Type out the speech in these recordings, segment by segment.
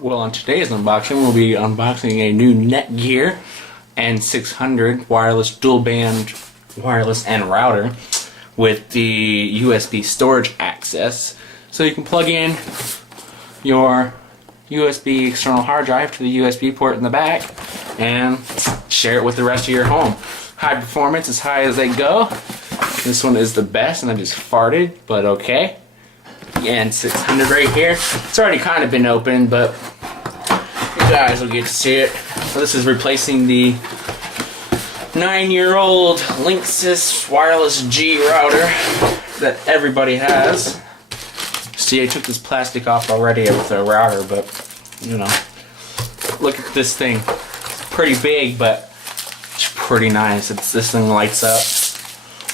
Well, on today's unboxing, we'll be unboxing a new NETGEAR N600 wireless dual band wireless and router with the USB storage access. So you can plug in your USB external hard drive to the USB port in the back and share it with the rest of your home. High performance, as high as they go. This one is the best, and I just farted, but okay. The N600 right here. It's already kind of been opened, but you guys will get to see it. So this is replacing the 9-year-old Linksys wireless G router that everybody has. See, I took this plastic off already with the router, but you know, look at this thing. It's pretty big, but it's pretty nice. This thing lights up.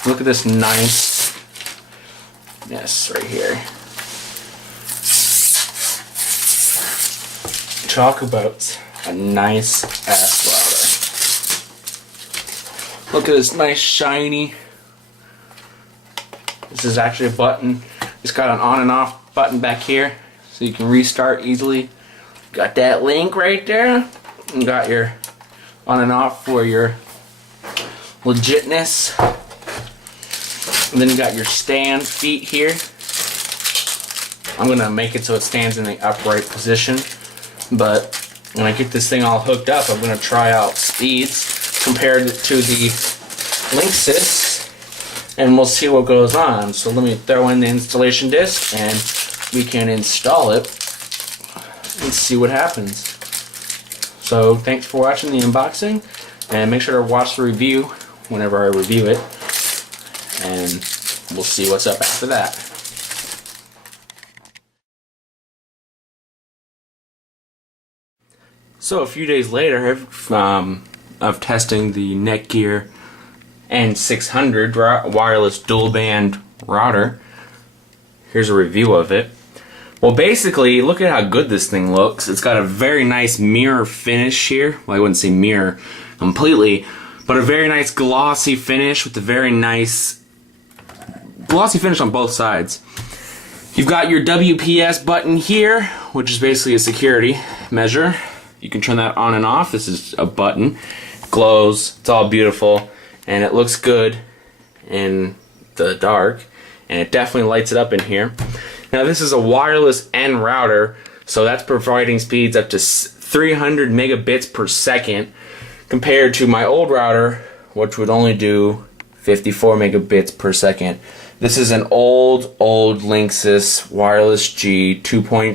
Look at this nice, yes, right here. Talk about a nice ass router. Look at this nice shiny. This is actually a button. It's got an on and off button back here, so you can restart easily. Got that link right there. You got your on and off for your legitness. And then you got your stand feet here. I'm gonna make it so it stands in the upright position. But when I get this thing all hooked up, I'm going to try out speeds compared to the Linksys, and we'll see what goes on. So let me throw in the installation disc, and we can install it and see what happens. So thanks for watching the unboxing, and make sure to watch the review whenever I review it, and we'll see what's up after that. So a few days later of testing the NETGEAR N600 wireless dual band router, here's a review of it. Well, basically, look at how good this thing looks. It's got a very nice mirror finish here. Well, I wouldn't say mirror completely, but a very nice glossy finish with a very nice glossy finish on both sides. You've got your WPS button here, which is basically a security measure. You can turn that on and off. This is a button. It glows. It's all beautiful. And it looks good in the dark. And it definitely lights it up in here. Now this is a wireless N router. So that's providing speeds up to 300 megabits per second. Compared to my old router, which would only do 54 megabits per second. This is an old Linksys wireless G 2.4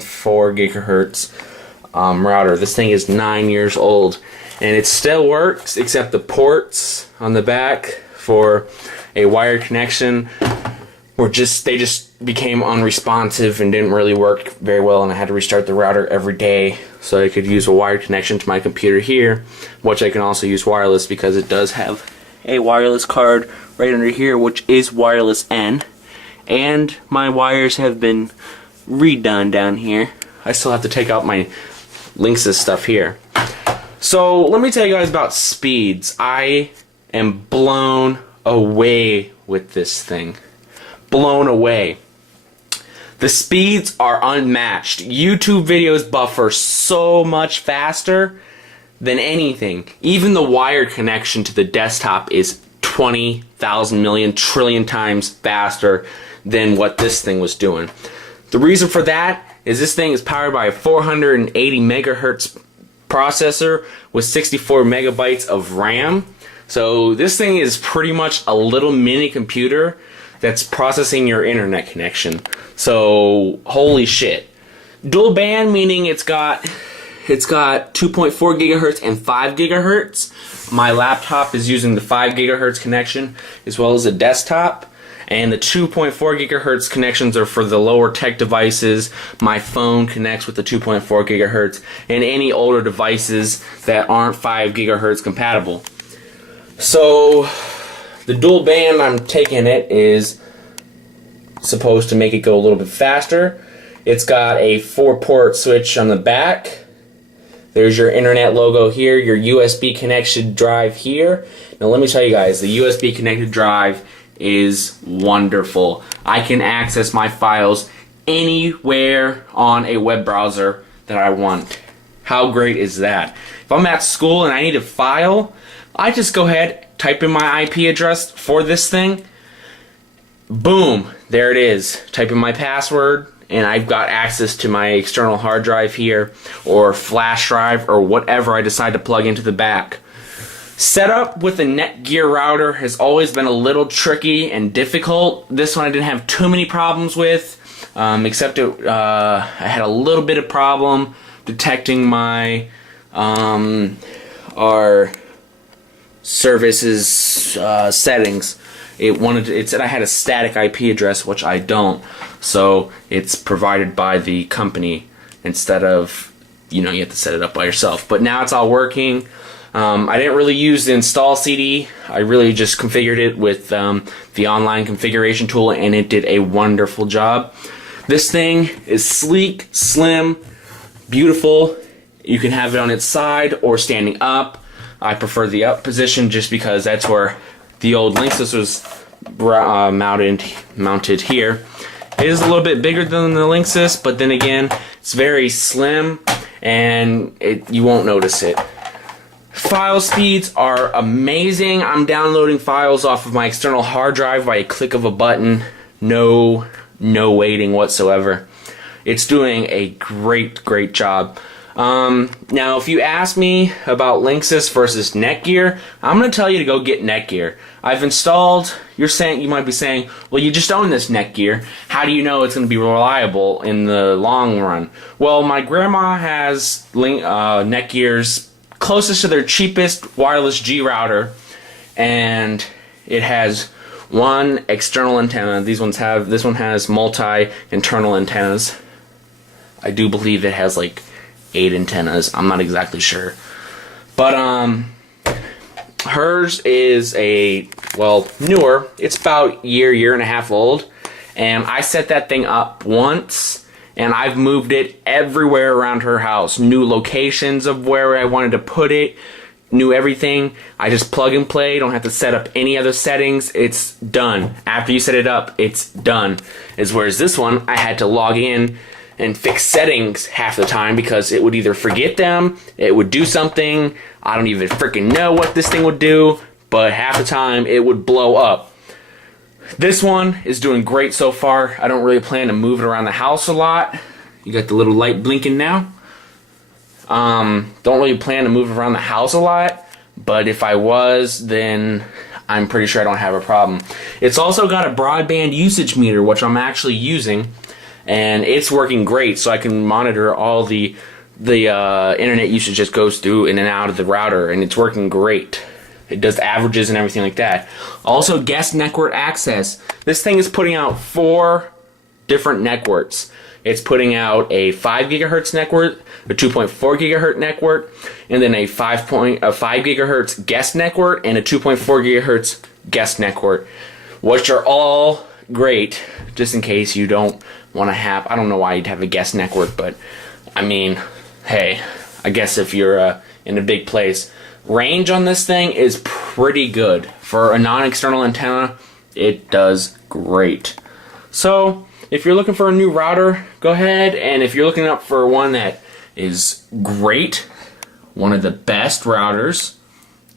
gigahertz router. This thing is 9 years old, and it still works, except the ports on the back for a wired connection were they just became unresponsive and didn't really work very well, and I had to restart the router every day so I could use a wired connection to my computer here, which I can also use wireless because it does have a wireless card right under here, which is wireless N, and my wires have been redone down here. I still have to take out my Linksys stuff here. So let me tell you guys about speeds. I am blown away with this thing. Blown away. The speeds are unmatched. YouTube videos buffer so much faster than anything. Even the wired connection to the desktop is 20,000 million trillion times faster than what this thing was doing. The reason for that is this thing is powered by a 480 megahertz processor with 64 megabytes of RAM. So this thing is pretty much a little mini computer that's processing your internet connection. So holy shit. Dual band meaning it's got 2.4 gigahertz and 5 gigahertz. My laptop is using the 5 gigahertz connection as well as a desktop. And the 2.4 gigahertz connections are for the lower tech devices. My phone connects with the 2.4 gigahertz and any older devices that aren't 5 gigahertz compatible. So the dual band, I'm taking it, is supposed to make it go a little bit faster. It's got a 4-port switch on the back. There's your internet logo here, your USB connection drive here. Now let me tell you guys, the USB connected drive is wonderful. I can access my files anywhere on a web browser that I want. How great is that? If I'm at school and I need a file, I just go ahead, type in my IP address for this thing. Boom, there it is. Type in my password, and I've got access to my external hard drive here, or flash drive, or whatever I decide to plug into the back. Setup with a NETGEAR router has always been a little tricky and difficult. This one I didn't have too many problems with, except I had a little bit of problem detecting my our services settings. It said I had a static IP address, which I don't, so it's provided by the company instead of, you have to set it up by yourself. But now it's all working. I didn't really use the install CD. I really just configured it with the online configuration tool, and it did a wonderful job. This thing is sleek, slim, beautiful. You can have it on its side or standing up. I prefer the up position just because that's where the old Linksys was mounted here. It is a little bit bigger than the Linksys, but then again, it's very slim and you won't notice it. File speeds are amazing. I'm downloading files off of my external hard drive by a click of a button. No waiting whatsoever. It's doing a great job. Now, if you ask me about Linksys versus NETGEAR, I'm going to tell you to go get NETGEAR. I've installed. You might be saying, well, you just own this NETGEAR. How do you know it's going to be reliable in the long run? Well, my grandma has NETGEAR's closest to their cheapest wireless G router, and it has one external antenna. This one has multi-internal antennas. I do believe it has like 8 antennas. I'm not exactly sure, but hers is newer. It's about year and a half old, and I set that thing up once, and I've moved it everywhere around her house. New locations of where I wanted to put it, knew everything. I just plug and play, don't have to set up any other settings. It's done. After you set it up, it's done. Whereas this one, I had to log in and fix settings half the time because it would either forget them, it would do something, I don't even freaking know what this thing would do, but half the time it would blow up. This one is doing great so far. I don't really plan to move it around the house a lot. You got the little light blinking now. Don't really plan to move it around the house a lot, but if I was, then I'm pretty sure I don't have a problem. It's also got a broadband usage meter, which I'm actually using, and it's working great, so I can monitor all the internet usage just goes through in and out of the router, and it's working great. It does averages and everything like that. Also, guest network access. This thing is putting out 4 different networks. It's putting out a 5 gigahertz network, a 2.4 gigahertz network, and then a 5 gigahertz guest network and a 2.4 gigahertz guest network, which are all great. Just in case you don't want to have, I don't know why you'd have a guest network, but I mean, hey, I guess if you're in a big place. Range on this thing is pretty good. For a non-external antenna, it does great. So, if you're looking for a new router, go ahead, and if you're looking up for one that is great, one of the best routers,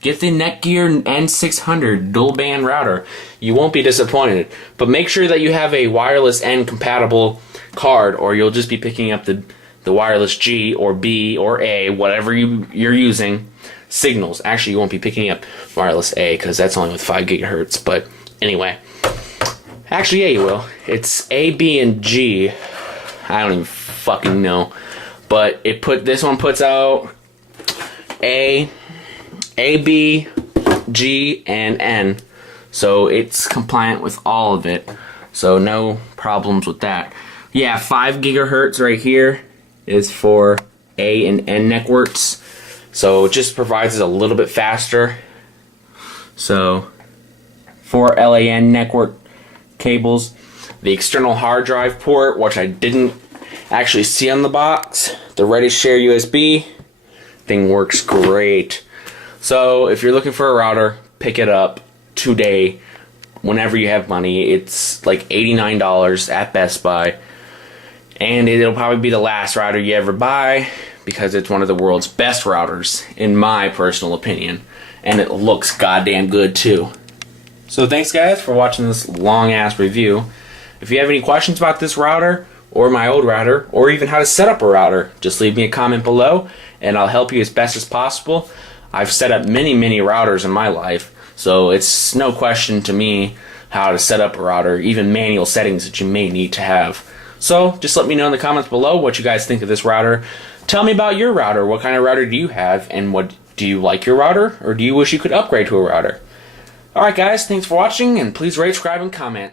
get the NETGEAR N600 dual band router. You won't be disappointed. But make sure that you have a wireless N compatible card, or you'll just be picking up the wireless G or B or A, whatever you're using, signals. Actually, you won't be picking up wireless A because that's only with 5 gigahertz. But anyway, actually, yeah, you will. It's A, B, and G. I don't even fucking know. But this one puts out A, B, G, and N. So it's compliant with all of it. So no problems with that. Yeah, 5 gigahertz right here is for A and N networks. So it just provides it a little bit faster. So for LAN network cables, the external hard drive port, which I didn't actually see on the box, the Ready Share USB thing works great. So if you're looking for a router, pick it up today whenever you have money. It's like $89 at Best Buy. And it'll probably be the last router you ever buy because it's one of the world's best routers, in my personal opinion. And it looks goddamn good too. So thanks guys for watching this long ass review. If you have any questions about this router, or my old router, or even how to set up a router, just leave me a comment below and I'll help you as best as possible. I've set up many routers in my life, so it's no question to me how to set up a router, even manual settings that you may need to have. So just let me know in the comments below what you guys think of this router. Tell me about your router. What kind of router do you have, and what do you like your router, or do you wish you could upgrade to a router? Alright guys, thanks for watching, and please rate, subscribe, and comment.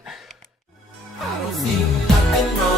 I don't see nothing wrong.